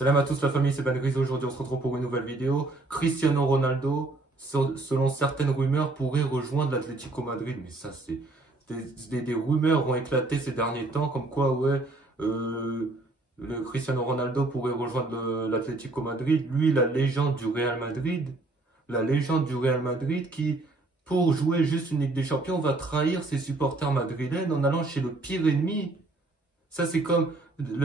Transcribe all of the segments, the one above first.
Salam à tous la famille, c'est Ben Rizzo. Aujourd'hui on se retrouve pour une nouvelle vidéo. Cristiano Ronaldo, selon certaines rumeurs, pourrait rejoindre l'Atlético Madrid. Mais ça c'est... Des rumeurs ont éclaté ces derniers temps, comme quoi ouais, le Cristiano Ronaldo pourrait rejoindre l'Atlético Madrid. Lui, la légende du Real Madrid. La légende du Real Madrid qui, pour jouer juste une Ligue des Champions, va trahir ses supporters madrilènes en allant chez le pire ennemi. Ça c'est comme...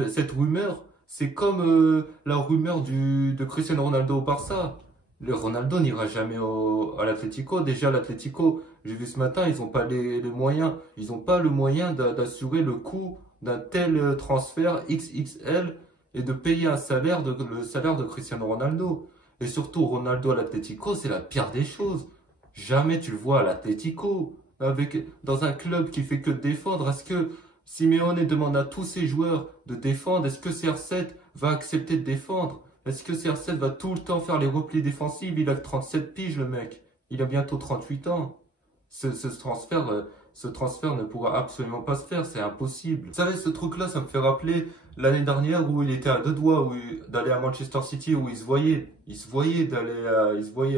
cette rumeur... C'est comme la rumeur de Cristiano Ronaldo au Barça. Le Ronaldo n'ira jamais à l'Atlético. Déjà, l'Atlético, j'ai vu ce matin, ils n'ont pas les moyens. Ils n'ont pas le moyen d'assurer le coût d'un tel transfert XXL et de payer le salaire de Cristiano Ronaldo. Et surtout, Ronaldo à l'Atlético, c'est la pire des choses. Jamais tu le vois à l'Atlético. Dans un club qui fait que défendre. Est-ce que Simeone demande à tous ses joueurs de défendre? Est-ce que CR7 va accepter de défendre? Est-ce que CR7 va tout le temps faire les replis défensifs? Il a 37 piges, le mec. Il a bientôt 38 ans. Ce transfert ne pourra absolument pas se faire, c'est impossible. Vous savez, ce truc-là, ça me fait rappeler l'année dernière où il était à deux doigts d'aller à Manchester City, où il se voyait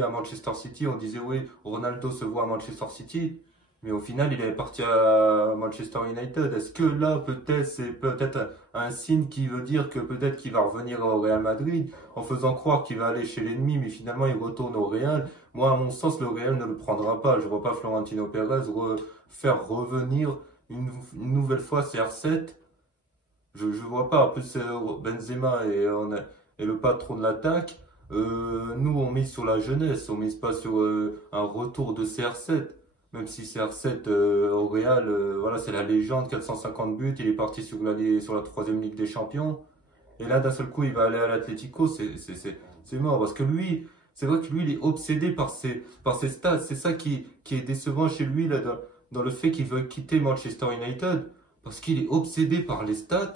à Manchester City. On disait, oui, Ronaldo se voit à Manchester City. Mais au final, il est parti à Manchester United. Est-ce que là, c'est peut-être un signe qui veut dire que peut-être qu'il va revenir au Real Madrid en faisant croire qu'il va aller chez l'ennemi, mais finalement il retourne au Real. Moi, à mon sens, le Real ne le prendra pas. Je ne vois pas Florentino Pérez faire revenir une nouvelle fois CR7. Je ne vois pas. En plus, Benzema est le patron de l'attaque. Nous, on mise sur la jeunesse. On mise pas sur un retour de CR7. Même si CR7 au Real, voilà, c'est la légende, 450 buts, il est parti sur la troisième Ligue des Champions. Et là, d'un seul coup, il va aller à l'Atlético, c'est mort. Parce que lui, c'est vrai que lui, il est obsédé par ses stats. C'est ça qui est décevant chez lui, là, dans le fait qu'il veut quitter Manchester United. Parce qu'il est obsédé par les stats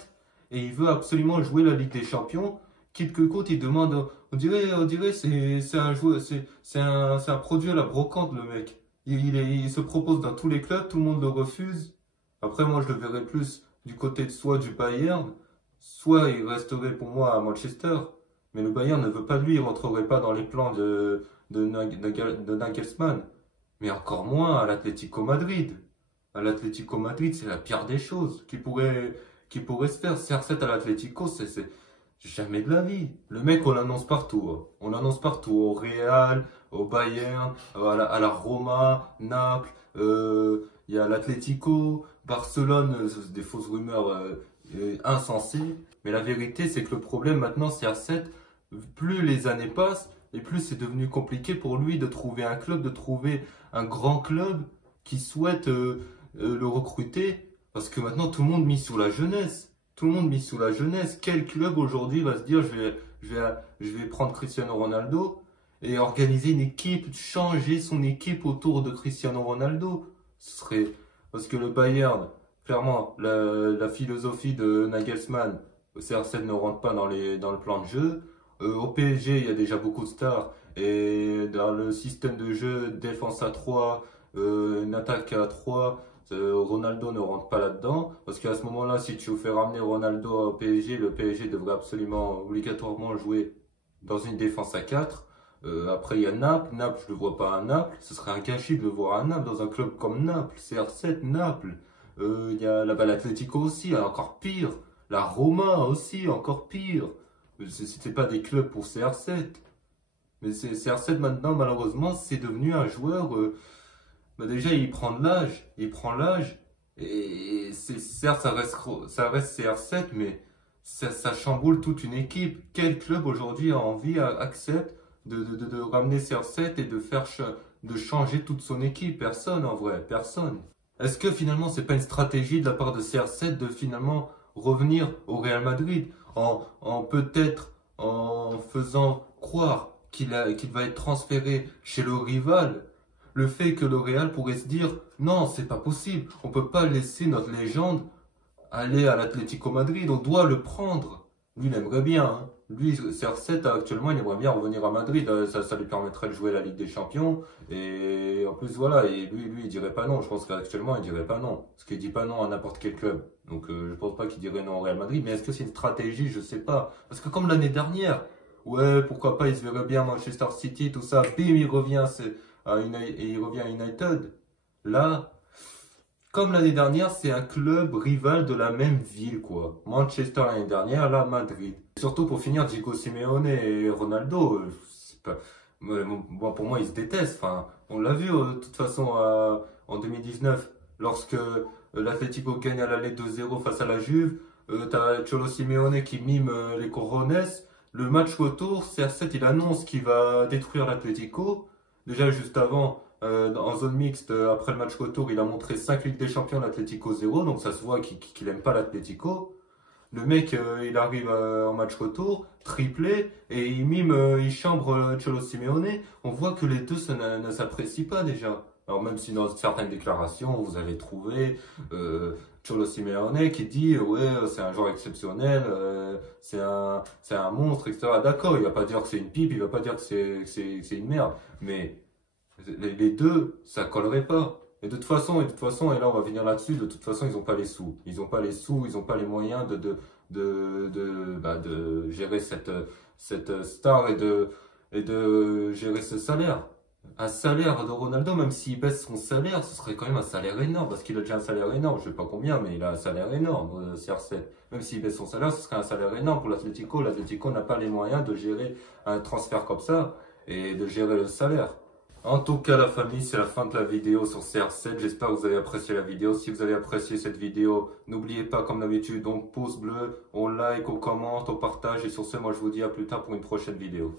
et il veut absolument jouer la Ligue des Champions. Quitte que coûte, il demande, on dirait, c'est un joueur, c'est un produit à la brocante, le mec. Il se propose dans tous les clubs, tout le monde le refuse. Après, moi, je le verrais plus du côté de soit du Bayern, soit il resterait pour moi à Manchester. Mais le Bayern ne veut pas de lui, il rentrerait pas dans les plans de Nagelsmann. Mais encore moins à l'Atlético Madrid. À l'Atlético Madrid, c'est la pire des choses qui pourrait se faire. CR7 à l'Atlético, c'est jamais de la vie. Le mec, on l'annonce partout. Hein. On l'annonce partout. Au Real, au Bayern, à la Roma, Naples, il y a l'Atlético, Barcelone, c'est des fausses rumeurs insensées. Mais la vérité, c'est que le problème maintenant, c'est CR7, plus les années passent, et plus c'est devenu compliqué pour lui de trouver un club, de trouver un grand club qui souhaite le recruter. Parce que maintenant, tout le monde mise sur la jeunesse. Tout le monde mise sur la jeunesse. Quel club aujourd'hui va se dire je vais prendre Cristiano Ronaldo et organiser une équipe, changer son équipe autour de Cristiano Ronaldo? Ce serait parce que le Bayern, clairement, la philosophie de Nagelsmann, CR7 ne rentre pas dans le plan de jeu. Au PSG, il y a déjà beaucoup de stars et dans le système de jeu, défense à 3, une attaque à 3. Ronaldo ne rentre pas là-dedans, parce qu'à ce moment-là, si tu fais ramener Ronaldo au PSG, le PSG devrait absolument, obligatoirement jouer dans une défense à 4. Après, il y a Naples. Naples, je ne le vois pas à Naples. Ce serait un gâchis de le voir à Naples, dans un club comme Naples. CR7, Naples. Il y a là-bas l'Atlético aussi, encore pire. La Roma aussi, encore pire. C'était pas des clubs pour CR7. Mais CR7 maintenant, malheureusement, c'est devenu un joueur... Bah déjà, il prend l'âge, et certes, ça reste CR7, mais ça chamboule toute une équipe. Quel club aujourd'hui a envie, accepte de ramener CR7 et de changer toute son équipe? Personne, en vrai, personne. Est-ce que finalement, c'est pas une stratégie de la part de CR7 de finalement revenir au Real Madrid peut-être en faisant croire qu'il va être transféré chez le rival? Le fait que le Real pourrait se dire non, c'est pas possible, on peut pas laisser notre légende aller à l'Atlético Madrid, on doit le prendre. Lui, il aimerait bien, hein. Lui, CR7, actuellement, il aimerait bien revenir à Madrid. Ça lui permettrait de jouer la Ligue des Champions. Et en plus, voilà, et lui, il dirait pas non. Je pense qu'actuellement, il dirait pas non. Parce qu'il dit pas non à n'importe quel club. Donc, je pense pas qu'il dirait non au Real Madrid. Mais est-ce que c'est une stratégie? Je sais pas. Parce que comme l'année dernière, ouais, pourquoi pas, il se verrait bien Manchester City, tout ça. Bim, il revient et il revient à United. Là, comme l'année dernière, c'est un club rival de la même ville, quoi. Manchester l'année dernière, là, Madrid. Surtout pour finir, Diego Simeone et Ronaldo, c'est pas... Bon, pour moi, ils se détestent. Enfin, on l'a vu, de toute façon, en 2019, lorsque l'Atlético gagne à l'aller 2-0 face à la Juve, t'as Cholo Simeone qui mime les Corones. Le match retour, CR7, il annonce qu'il va détruire l'Atlético. Déjà, juste avant, en zone mixte, après le match retour, il a montré 5 Ligues des Champions, l'Atlético 0, donc ça se voit qu'il aime pas l'Atlético. Le mec, il arrive en match retour, triplé, et il mime, il chambre Cholo Simeone. On voit que les deux, ça ne s'apprécie pas déjà. Alors même si dans certaines déclarations, vous avez trouvé Cholo Simeone qui dit ouais, c'est un joueur exceptionnel, c'est un monstre, etc. D'accord, il va pas dire que c'est une pipe, il va pas dire que c'est une merde, mais les deux, ça collerait pas. Et là on va venir là-dessus, de toute façon ils ont pas les sous. Ils ont pas les sous, ils ont pas les moyens de gérer cette star et de gérer ce salaire. Un salaire de Ronaldo, même s'il baisse son salaire, ce serait quand même un salaire énorme, parce qu'il a déjà un salaire énorme, je sais pas combien, mais il a un salaire énorme, CR7. Même s'il baisse son salaire, ce serait un salaire énorme pour l'Atlético. L'Atlético n'a pas les moyens de gérer un transfert comme ça et de gérer le salaire. En tout cas, la famille, c'est la fin de la vidéo sur CR7. J'espère que vous avez apprécié la vidéo. Si vous avez apprécié cette vidéo, n'oubliez pas, comme d'habitude, donc pouce bleu, on like, on commente, on partage. Et sur ce, moi, je vous dis à plus tard pour une prochaine vidéo.